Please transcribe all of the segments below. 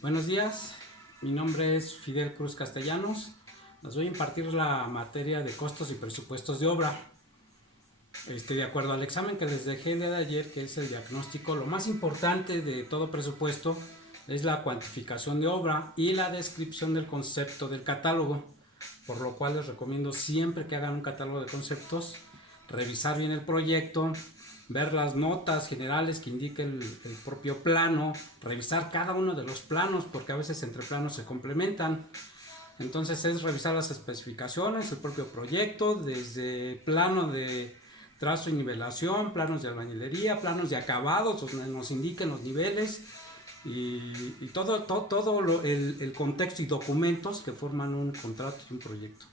Buenos días, mi nombre es Fidel Cruz Castellanos. Les voy a impartir la materia de costos y presupuestos de obra. De acuerdo al examen que les dejé el día de ayer, que es el diagnóstico, lo más importante de todo presupuesto es la cuantificación de obra y la descripción del concepto del catálogo, por lo cual les recomiendo siempre que hagan un catálogo de conceptos, revisar bien el proyecto, ver las notas generales que indique el propio plano, revisar cada uno de los planos, porque a veces entre planos se complementan. Entonces es revisar las especificaciones, el propio proyecto, desde plano de trazo y nivelación, planos de albañilería, planos de acabados, donde nos indiquen los niveles y todo el contexto y documentos que forman un contrato y un proyecto.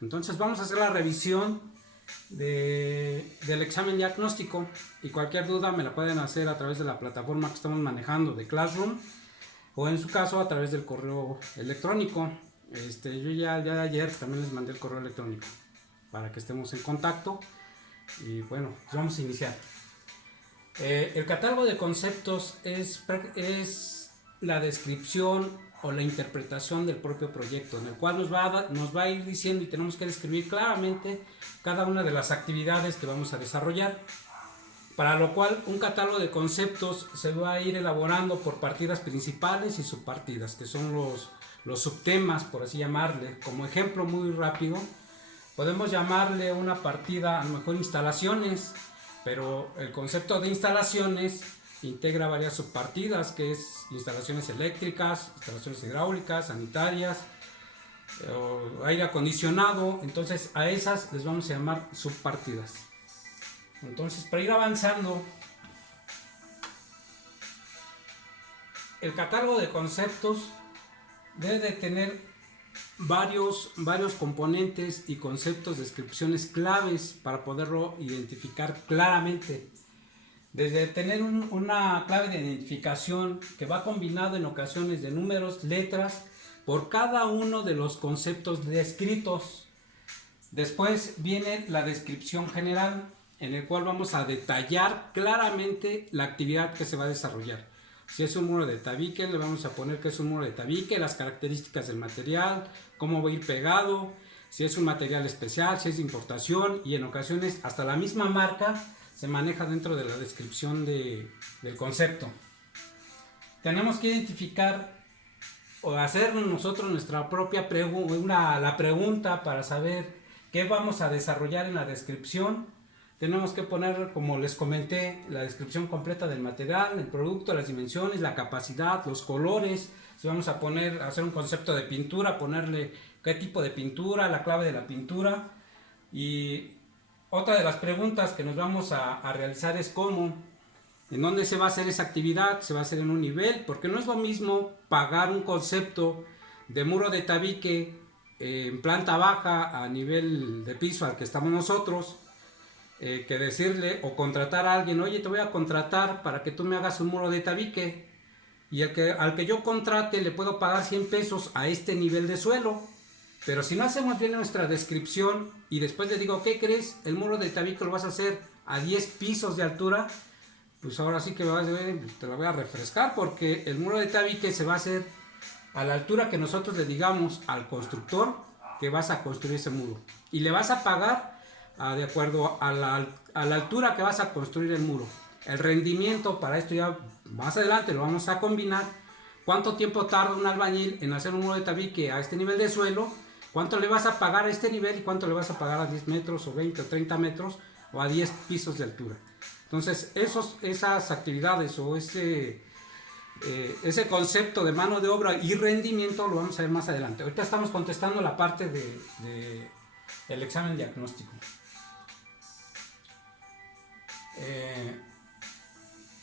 Entonces vamos a hacer la revisión del examen diagnóstico, y cualquier duda me la pueden hacer a través de la plataforma que estamos manejando de Classroom, o en su caso a través del correo electrónico. Yo ya el día de ayer también les mandé el correo electrónico para que estemos en contacto. Y bueno, pues vamos a iniciar. El catálogo de conceptos es la descripción o la interpretación del propio proyecto, en el cual nos va a ir diciendo, y tenemos que describir claramente cada una de las actividades que vamos a desarrollar, para lo cual un catálogo de conceptos se va a ir elaborando por partidas principales y subpartidas, que son los subtemas, por así llamarle. Como ejemplo muy rápido, podemos llamarle una partida a lo mejor instalaciones, pero el concepto de instalaciones integra varias subpartidas, que es instalaciones eléctricas, instalaciones hidráulicas, sanitarias, aire acondicionado. Entonces a esas les vamos a llamar subpartidas. Entonces, para ir avanzando, el catálogo de conceptos debe de tener varios componentes y conceptos, descripciones claves para poderlo identificar claramente. Desde tener una clave de identificación que va combinado en ocasiones de números, letras, por cada uno de los conceptos descritos. Después viene la descripción general, en el cual vamos a detallar claramente la actividad que se va a desarrollar. Si es un muro de tabique, le vamos a poner que es un muro de tabique, las características del material, cómo va a ir pegado, si es un material especial, si es de importación, y en ocasiones hasta la misma marca se maneja dentro de la descripción del concepto. Tenemos que identificar o hacernos nosotros nuestra propia la pregunta para saber qué vamos a desarrollar en la descripción. Tenemos que poner, como les comenté, la descripción completa del material, el producto, las dimensiones, la capacidad, los colores. Si vamos a hacer un concepto de pintura, ponerle qué tipo de pintura, la clave de la pintura. Y otra de las preguntas que nos vamos a realizar es cómo, en dónde se va a hacer esa actividad. Se va a hacer en un nivel, porque no es lo mismo pagar un concepto de muro de tabique en planta baja a nivel de piso al que estamos nosotros, que decirle o contratar a alguien: oye, te voy a contratar para que tú me hagas un muro de tabique, y al que yo contrate le puedo pagar 100 pesos a este nivel de suelo. Pero si no hacemos bien nuestra descripción y después le digo: ¿qué crees? El muro de tabique lo vas a hacer a 10 pisos de altura. Pues ahora sí que te lo voy a refrescar, porque el muro de tabique se va a hacer a la altura que nosotros le digamos al constructor que vas a construir ese muro, y le vas a pagar de acuerdo a la altura que vas a construir el muro. El rendimiento, para esto ya más adelante lo vamos a combinar. ¿Cuánto tiempo tarda un albañil en hacer un muro de tabique a este nivel de suelo? ¿Cuánto le vas a pagar a este nivel? ¿Y cuánto le vas a pagar a 10 metros o 20 o 30 metros o a 10 pisos de altura? Entonces esas actividades o ese concepto de mano de obra y rendimiento lo vamos a ver más adelante. Ahorita estamos contestando la parte del examen diagnóstico.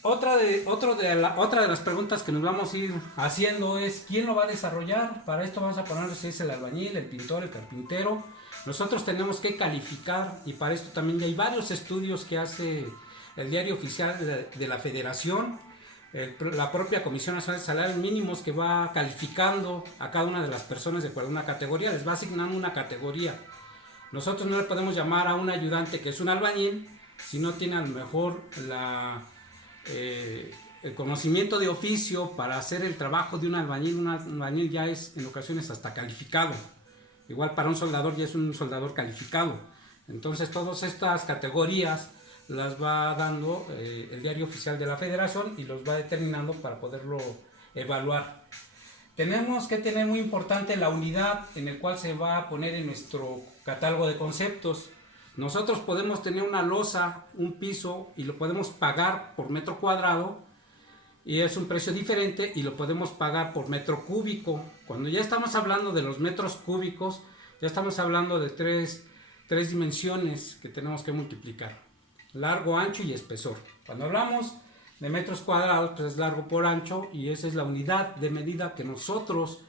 Otra de las preguntas que nos vamos a ir haciendo es: ¿quién lo va a desarrollar? Para esto vamos a poner si es el albañil, el pintor, el carpintero. Nosotros tenemos que calificar, y para esto también ya hay varios estudios que hace el Diario Oficial de la Federación, la propia Comisión Nacional de Salarios Mínimos, que va calificando a cada una de las personas de acuerdo a una categoría, les va asignando una categoría. Nosotros no le podemos llamar a un ayudante que es un albañil si no tiene a lo mejor el conocimiento de oficio para hacer el trabajo de un albañil ya es en ocasiones hasta calificado. Igual para un soldador ya es un soldador calificado. Entonces todas estas categorías las va dando el diario oficial de la Federación y los va determinando para poderlo evaluar. Tenemos que tener muy importante la unidad en el cual se va a poner en nuestro catálogo de conceptos. Nosotros podemos tener una losa, un piso y lo podemos pagar por metro cuadrado y es un precio diferente y lo podemos pagar por metro cúbico. Cuando ya estamos hablando de los metros cúbicos, ya estamos hablando de tres dimensiones que tenemos que multiplicar: largo, ancho y espesor. Cuando hablamos de metros cuadrados, pues es largo por ancho y esa es la unidad de medida que nosotros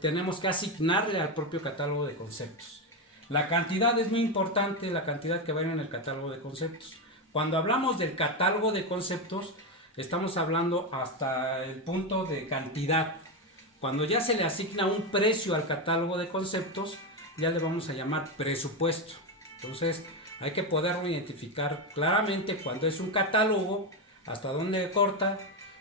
tenemos que asignarle al propio catálogo de conceptos. La cantidad es muy importante, la cantidad que va en el catálogo de conceptos. Cuando hablamos del catálogo de conceptos, estamos hablando hasta el punto de cantidad. Cuando ya se le asigna un precio al catálogo de conceptos, ya le vamos a llamar presupuesto. Entonces hay que poderlo identificar claramente cuando es un catálogo, hasta dónde corta,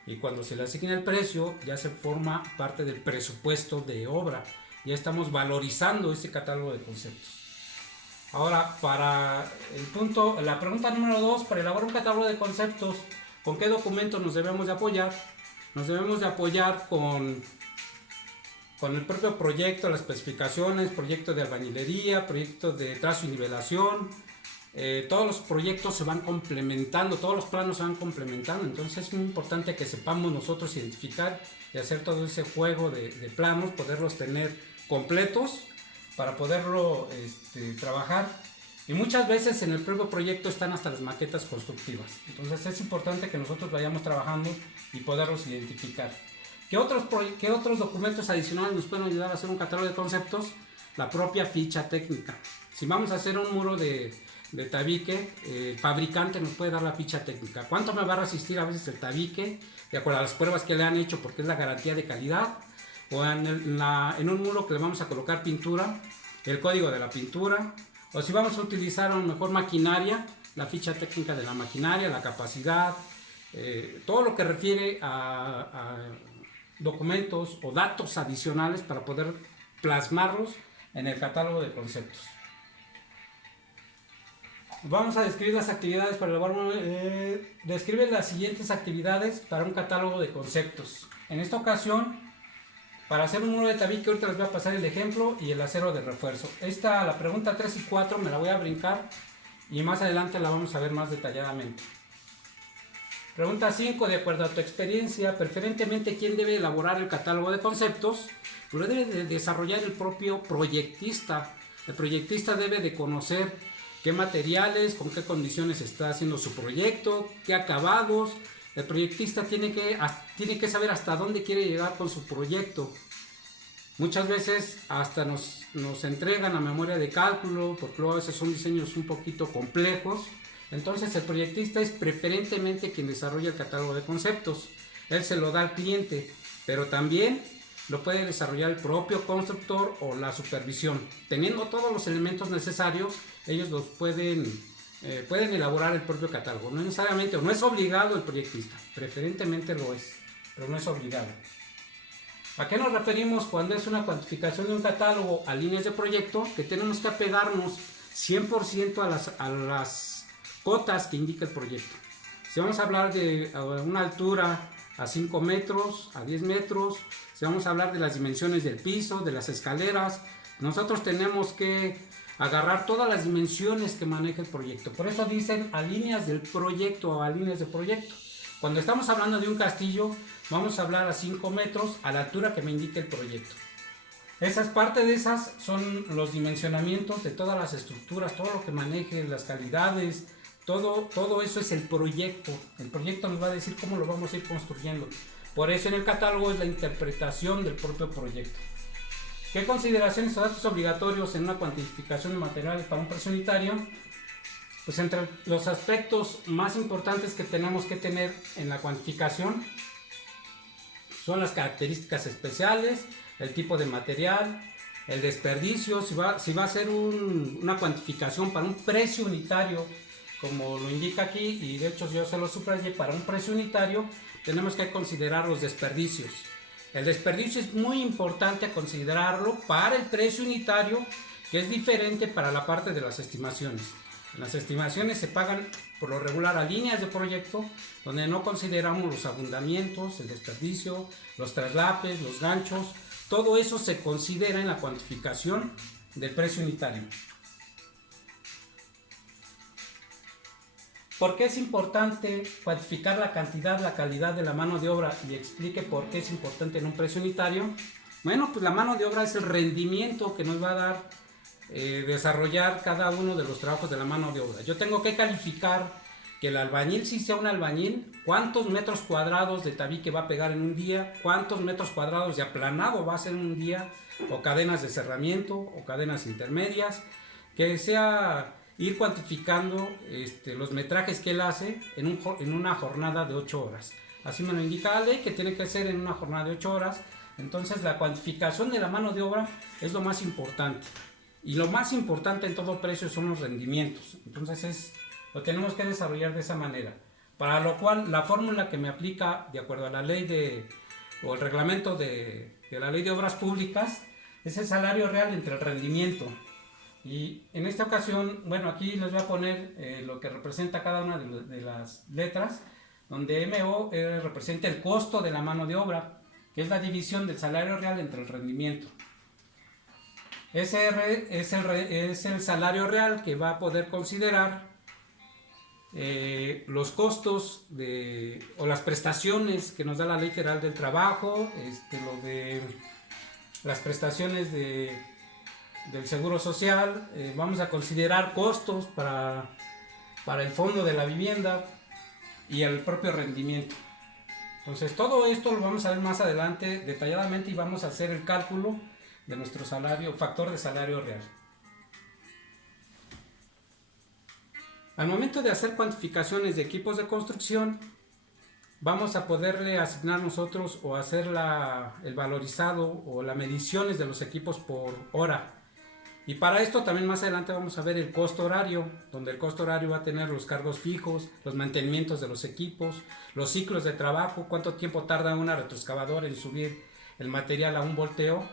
y cuando se le asigna el precio ya se forma parte del presupuesto de obra. Ya estamos valorizando ese catálogo de conceptos. Ahora, para la pregunta número 2, para elaborar un catálogo de conceptos, ¿con qué documentos nos debemos de apoyar? Nos debemos de apoyar con el propio proyecto, las especificaciones, proyecto de albañilería, proyecto de trazo y nivelación. Todos los proyectos se van complementando, todos los planos se van complementando, entonces es muy importante que sepamos nosotros identificar y hacer todo ese juego de planos, poderlos tener completos para poderlo trabajar. Y muchas veces en el propio proyecto están hasta las maquetas constructivas, entonces es importante que nosotros vayamos trabajando y poderlos identificar. ¿Qué otros documentos adicionales nos pueden ayudar a hacer un catálogo de conceptos? La propia ficha técnica. Si vamos a hacer un muro de tabique, el fabricante nos puede dar la ficha técnica. ¿Cuánto me va a resistir a veces el tabique? De acuerdo a las pruebas que le han hecho, porque es la garantía de calidad. O en un muro que le vamos a colocar pintura, el código de la pintura. O si vamos a utilizar a lo mejor maquinaria, la ficha técnica de la maquinaria, la capacidad, todo lo que refiere a documentos o datos adicionales para poder plasmarlos en el catálogo de conceptos. Vamos a describir las actividades para elaborar. Describe las siguientes actividades para un catálogo de conceptos. En esta ocasión, para hacer un muro de tabique, ahorita les voy a pasar el ejemplo y el acero de refuerzo. La pregunta 3 y 4 me la voy a brincar y más adelante la vamos a ver más detalladamente. Pregunta 5, de acuerdo a tu experiencia, preferentemente, ¿quién debe elaborar el catálogo de conceptos? Lo debe de desarrollar el propio proyectista. El proyectista debe de conocer qué materiales, con qué condiciones está haciendo su proyecto, qué acabados. El proyectista tiene que saber hasta dónde quiere llegar con su proyecto. Muchas veces hasta nos entregan a memoria de cálculo, porque luego a veces son diseños un poquito complejos. Entonces el proyectista es preferentemente quien desarrolla el catálogo de conceptos. Él se lo da al cliente, pero también lo puede desarrollar el propio constructor o la supervisión. Teniendo todos los elementos necesarios, ellos los pueden elaborar el propio catálogo. No necesariamente, o no es obligado el proyectista, preferentemente lo es, pero no es obligado. ¿A qué nos referimos cuando es una cuantificación de un catálogo a líneas de proyecto? Que tenemos que apegarnos 100% a las cotas que indica el proyecto. Si vamos a hablar de una altura a 5 metros, a 10 metros, si vamos a hablar de las dimensiones del piso, de las escaleras, nosotros tenemos que agarrar todas las dimensiones que maneja el proyecto. Por eso dicen a líneas del proyecto o a líneas de proyecto. Cuando estamos hablando de un castillo, vamos a hablar a 5 metros a la altura que me indique el proyecto. Parte de esas son los dimensionamientos de todas las estructuras, todo lo que maneje, las calidades, todo eso es el proyecto. El proyecto nos va a decir cómo lo vamos a ir construyendo. Por eso en el catálogo es la interpretación del propio proyecto. ¿Qué consideraciones o datos obligatorios en una cuantificación de materiales para un precio unitario? Pues entre los aspectos más importantes que tenemos que tener en la cuantificación son las características especiales, el tipo de material, el desperdicio. Si va a ser una cuantificación para un precio unitario, como lo indica aquí, y de hecho yo se lo subrayé, para un precio unitario tenemos que considerar los desperdicios. El desperdicio es muy importante considerarlo para el precio unitario, que es diferente para la parte de las estimaciones. Las estimaciones se pagan por lo regular a líneas de proyecto, donde no consideramos los abundamientos, el desperdicio, los traslapes, los ganchos. Todo eso se considera en la cuantificación del precio unitario. ¿Por qué es importante cuantificar la cantidad, la calidad de la mano de obra? Y explique por qué es importante en un precio unitario. Bueno, pues la mano de obra es el rendimiento que nos va a dar desarrollar cada uno de los trabajos de la mano de obra. Yo tengo que calificar que el albañil, si sea un albañil, cuántos metros cuadrados de tabique va a pegar en un día, cuántos metros cuadrados de aplanado va a hacer en un día, o cadenas de cerramiento, o cadenas intermedias, que sea ir cuantificando los metrajes que él hace en una jornada de 8 horas. Así me lo indica la ley, que tiene que ser en una jornada de 8 horas. Entonces la cuantificación de la mano de obra es lo más importante. Y lo más importante en todo precio son los rendimientos. Entonces lo tenemos que desarrollar de esa manera. Para lo cual la fórmula que me aplica de acuerdo a la ley o el reglamento de la ley de obras públicas es el salario real entre el rendimiento. Y en esta ocasión, bueno, aquí les voy a poner lo que representa cada una de las letras, donde MO representa el costo de la mano de obra, que es la división del salario real entre el rendimiento. SR es el salario real que va a poder considerar los costos o las prestaciones que nos da la Ley Federal del Trabajo, lo de las prestaciones del Seguro Social, vamos a considerar costos para el fondo de la vivienda y el propio rendimiento. Entonces todo esto lo vamos a ver más adelante detalladamente y vamos a hacer el cálculo de nuestro factor de salario real. Al momento de hacer cuantificaciones de equipos de construcción, vamos a poderle asignar nosotros o hacer el valorizado o las mediciones de los equipos por hora. Y para esto también más adelante vamos a ver el costo horario, donde el costo horario va a tener los cargos fijos, los mantenimientos de los equipos, los ciclos de trabajo, cuánto tiempo tarda una retroexcavadora en subir el material a un volteo.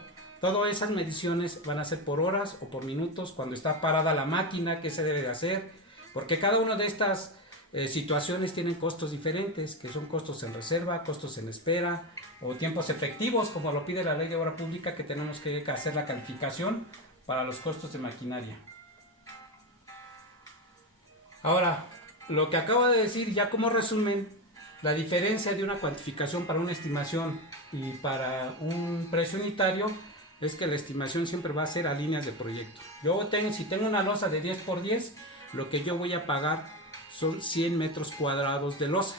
Todas esas mediciones van a ser por horas o por minutos, cuando está parada la máquina, qué se debe de hacer, porque cada una de estas situaciones tienen costos diferentes, que son costos en reserva, costos en espera o tiempos efectivos, como lo pide la Ley de Obra Pública, que tenemos que hacer la calificación para los costos de maquinaria. Ahora, lo que acabo de decir ya como resumen, la diferencia de una cuantificación para una estimación y para un precio unitario es que la estimación siempre va a ser a líneas de proyecto. Si tengo una losa de 10 por 10, lo que yo voy a pagar son 100 metros cuadrados de losa.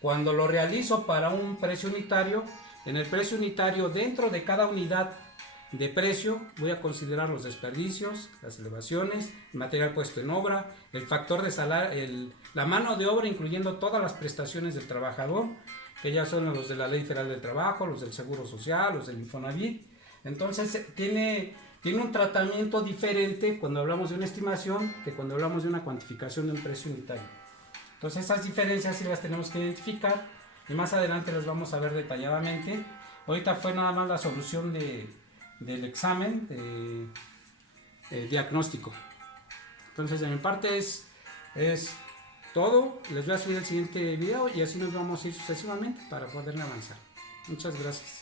Cuando lo realizo para un precio unitario, en el precio unitario dentro de cada unidad de precio voy a considerar los desperdicios, las elevaciones, el material puesto en obra, el factor de salario, la mano de obra, incluyendo todas las prestaciones del trabajador, que ya son los de la Ley Federal del Trabajo, los del Seguro Social, los del Infonavit. Entonces tiene un tratamiento diferente cuando hablamos de una estimación que cuando hablamos de una cuantificación de un precio unitario. Entonces esas diferencias sí las tenemos que identificar y más adelante las vamos a ver detalladamente. Ahorita fue nada más la solución del examen diagnóstico. Entonces de mi parte es todo. Les voy a subir el siguiente video y así nos vamos a ir sucesivamente para poder avanzar. Muchas gracias.